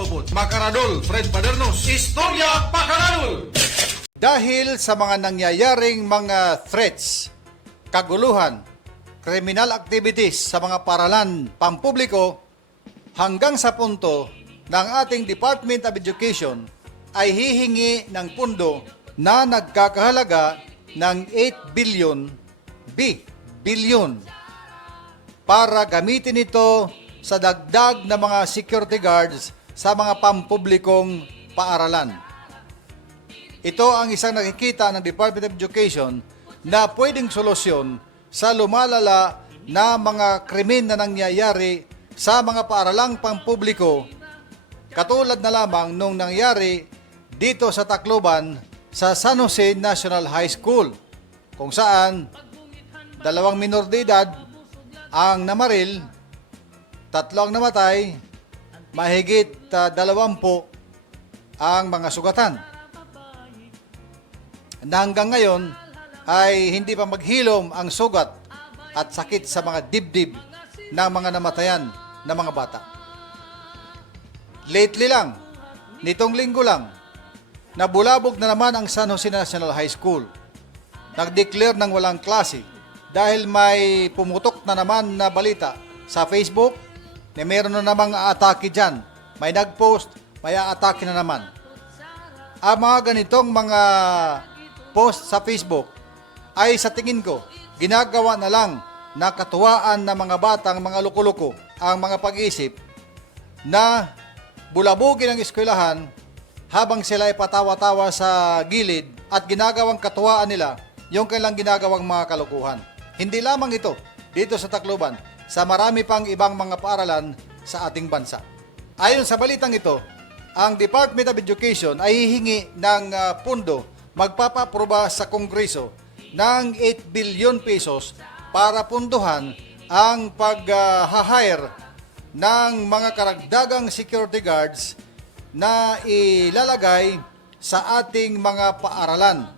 Ubod. Makaradol, Fred Padernos. Istorya Pakaradol! Dahil sa mga nangyayaring mga threats, kaguluhan, criminal activities sa mga paralan pampubliko, hanggang sa punto ng ating Department of Education ay hihingi ng pundo na nagkakahalaga ng 8 billion para gamitin ito sa dagdag na mga security guards sa mga pampublikong paaralan. Ito ang isang nakikita ng Department of Education na pwedeng solusyon sa lumalala na mga krimen na nangyayari sa mga paaralang pampubliko, katulad na lamang nung nangyari dito sa Tacloban sa San Jose National High School, kung saan 2 minor de edad ang namaril, 3 ang namatay, mahigit 20 ang mga sugatan. Na hanggang ngayon ay hindi pa maghilom ang sugat at sakit sa mga dibdib ng mga namatayan na mga bata. Lately lang, nitong linggo lang, nabulabog na naman ang San Jose National High School. Nag-declare ng walang klase dahil may pumutok na naman na balita sa Facebook na meron na namang aatake dyan. May nag-post, may aatake na naman. Ang mga ganitong mga post sa Facebook ay sa tingin ko, ginagawa na lang na katuwaan ng mga batang mga loko-loko ang mga pag-isip na bulabugin ang eskwelahan habang sila ay patawa-tawa sa gilid at ginagawang katuwaan nila yung kailang ginagawang mga kalokohan. Hindi lamang ito dito sa Tacloban, sa marami pang ibang mga paaralan sa ating bansa. Ayon sa balitang ito, ang Department of Education ay hihingi ng pundo, magpapaproba sa Kongreso ng 8 billion pesos para punduhan ang pag-hire ng mga karagdagang security guards na ilalagay sa ating mga paaralan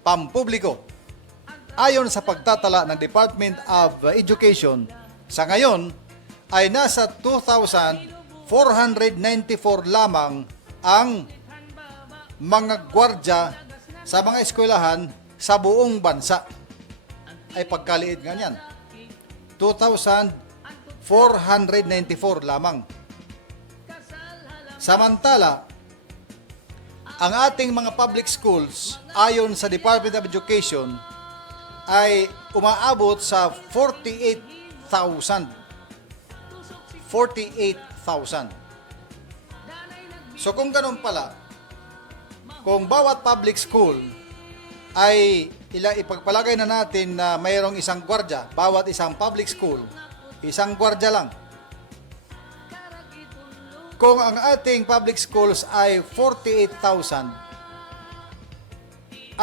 pampubliko. Ayon sa pagtatala ng Department of Education, sa ngayon ay nasa 2,494 lamang ang mga gwardya sa mga eskwelahan sa buong bansa. Ay pagkaliit nga niyan. 2,494 lamang. Samantala, ang ating mga public schools, ayon sa Department of Education, ay umaabot sa 48,000. 48,000. So kung ganun pala, kung bawat public school ay ipagpalagay na natin na mayroong isang gwardya, bawat isang public school, isang gwardya lang. Kung ang ating public schools ay 48,000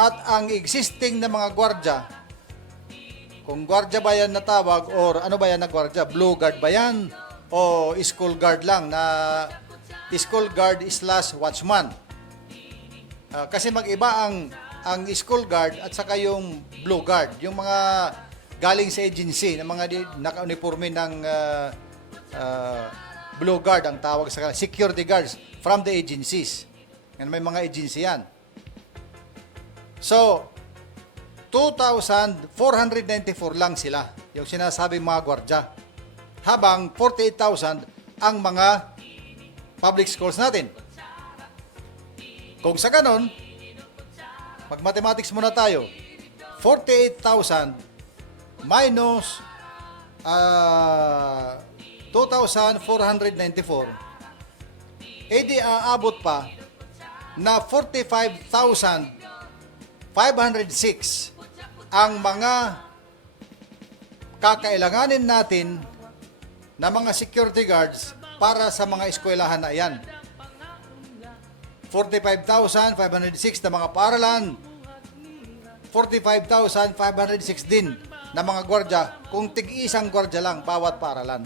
at ang existing na mga gwardya, kung gwardya ba yan na tawag or ano ba yan na gwardya, blue guard ba yan o school guard lang na school guard / watchman? Kasi mag-iba ang school guard at saka yung blue guard, yung mga galing sa agency, na mga naka-uniforme ng blue guard ang tawag sa kanila, security guards from the agencies. Yan, may mga agency yan. So, 2,494 lang sila, yung sinasabing mga gwardya. Habang 48,000 ang mga public schools natin. Kung sa ganon, mag-mathematics muna tayo. 48,000 minus 2,494, di aabot pa na 45,506 ang mga kakailanganin natin na mga security guards para sa mga eskwelahan na yan. 45,506 na mga paaralan, 45,506 din na mga gwardya kung tig-isang gwardya lang bawat paaralan.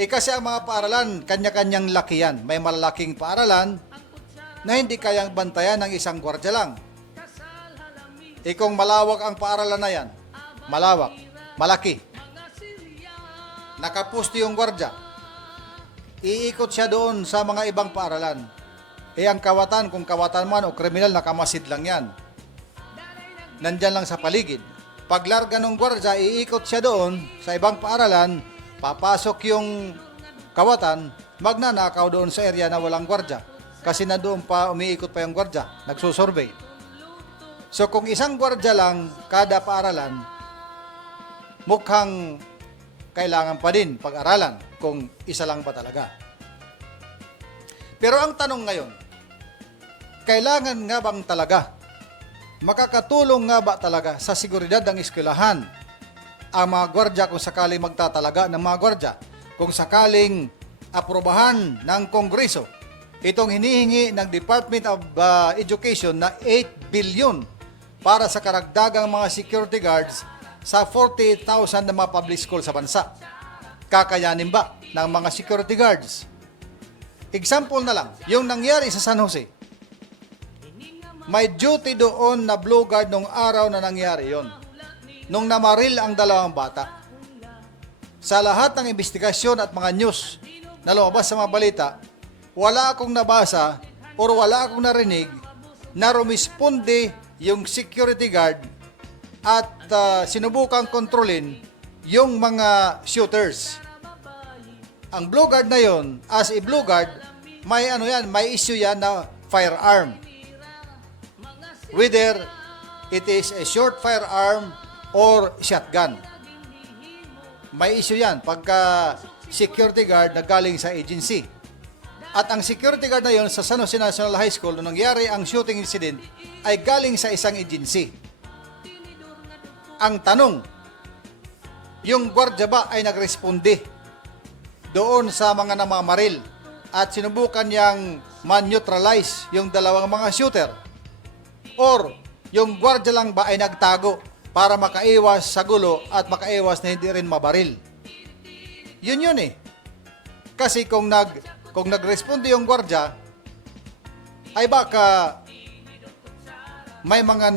Kasi ang mga paaralan, kanya-kanyang laki yan. May malalaking paaralan na hindi kayang bantayan ng isang gwardya lang. Kung malawak ang paaralan na yan, malawak, malaki, nakapusto yung gwardya, iikot siya doon sa mga ibang paaralan. Ang kawatan, kung kawatan man o kriminal, nakamasid lang yan. Nandyan lang sa paligid. Paglarga ng gwardya, iikot siya doon sa ibang paaralan, papasok yung kawatan, magnanakaw doon sa area na walang gwardya. Kasi na doon pa, umiikot pa yung gwardya, nagsusurvey. So kung isang gwardya lang kada paaralan, mukhang kailangan pa din pag-aralan kung isa lang ba talaga. Pero ang tanong ngayon, kailangan nga bang talaga? Makakatulong nga ba talaga sa seguridad ng eskwelahan ang mga gwardya kung sakaling magtatalaga ng mga gwardya? Kung sakaling aprobahan ng Kongreso itong hinihingi ng Department of Education na 8 billion para sa karagdagang mga security guards sa 40,000 na mga public school sa bansa. Kakayanin ba ng mga security guards? Example na lang, yung nangyari sa San Jose. May duty doon na blue guard nung araw na nangyari yon. Nung namaril ang dalawang bata. Sa lahat ng investigasyon at mga news na lumabas sa mga balita, wala akong nabasa o wala akong narinig na rumisponde yung security guard at sinubukang kontrolin yung mga shooters. Ang blue guard na yon, as a blue guard, may may issue yan na firearm. Whether it is a short firearm or shotgun. May issue yan pagka security guard na galing sa agency. At ang security guard na yon sa San Jose National High School nung nangyari ang shooting incident ay galing sa isang agency. Ang tanong, yung gwardiya ba ay nagresponde doon sa mga namamaril at sinubukan niyang man-neutralize yung dalawang mga shooter? Or yung gwardiya lang ba ay nagtago para makaiwas sa gulo at makaiwas na hindi rin mabaril? Yun eh. Kasi kung nagresponde yung gwardiya, ay baka may mga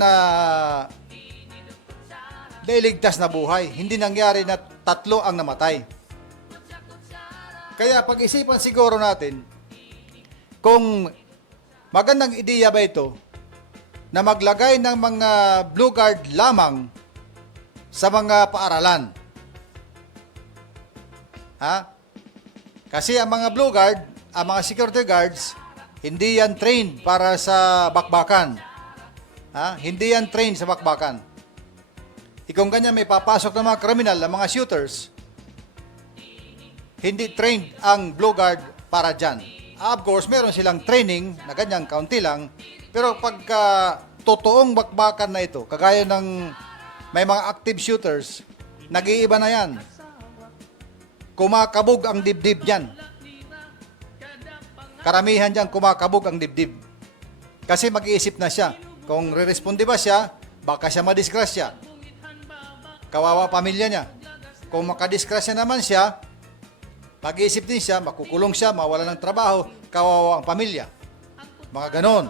nailigtas na buhay. Hindi nangyari na 3 ang namatay. Kaya pag-isipan siguro natin kung magandang ideya ba ito na maglagay ng mga blue guard lamang sa mga paaralan. Kasi ang mga blue guard, ang mga security guards, hindi yan trained para sa bakbakan. Hindi yan trained sa bakbakan. Kung ganyan may papasok ng mga kriminal, ng mga shooters, hindi trained ang blue guard para dyan. Of course, meron silang training na ganyan, kaunti lang. Pero pagka totoong bakbakan na ito, kagaya ng may mga active shooters, nag-iiba na yan. Kumakabog ang dibdib niyan. Karamihan dyan kumakabog ang dibdib. Kasi mag-iisip na siya. Kung re-responde ba siya, baka siya madisgrasya. Kawawa pamilya niya. Kung makadisgrasya naman siya, mag-iisip din siya, makukulong siya, mawala ng trabaho, kawawa ang pamilya. Mga ganon.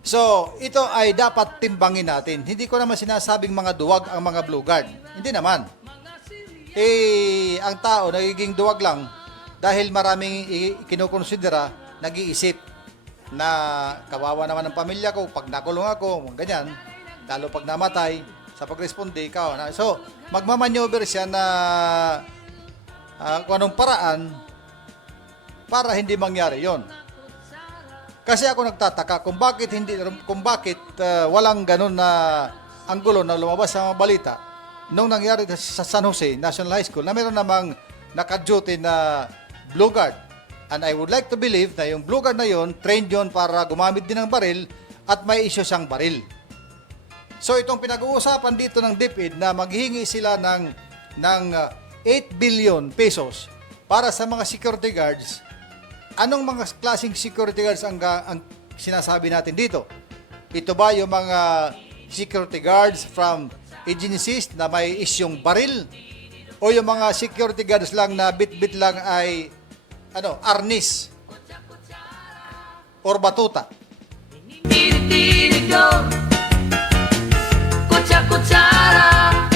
So, ito ay dapat timbangin natin. Hindi ko naman sinasabing mga duwag ang mga blue guard. Hindi naman. Ang tao nagiging duwag lang dahil maraming kinukonsidera, nag-iisip na kawawa naman ang pamilya ko pag nakulong ako, ganyan. Lalo pag namatay, sa pag-responde, ikaw. So, magmamaneuver siya na kung anong paraan para hindi mangyari yon. Kasi ako nagtataka kung bakit walang ganun na anggulo na lumabas sa mga balita nung nangyari sa San Jose National High School na meron namang naka-duty na blue guard. And I would like to believe na yung blue guard na yon trained yon para gumamit din ng baril at may issue siyang baril. So itong pinag-uusapan dito ng DepEd na maghihingi sila ng 8 billion pesos para sa mga security guards. Anong mga klaseng security guards ang sinasabi natin dito? Ito ba yung mga security guards from agencies na may isyong baril? O yung mga security guards lang na bit-bit lang ay arnis or batuta? Tiri-tiri go, kutsara-kutsara.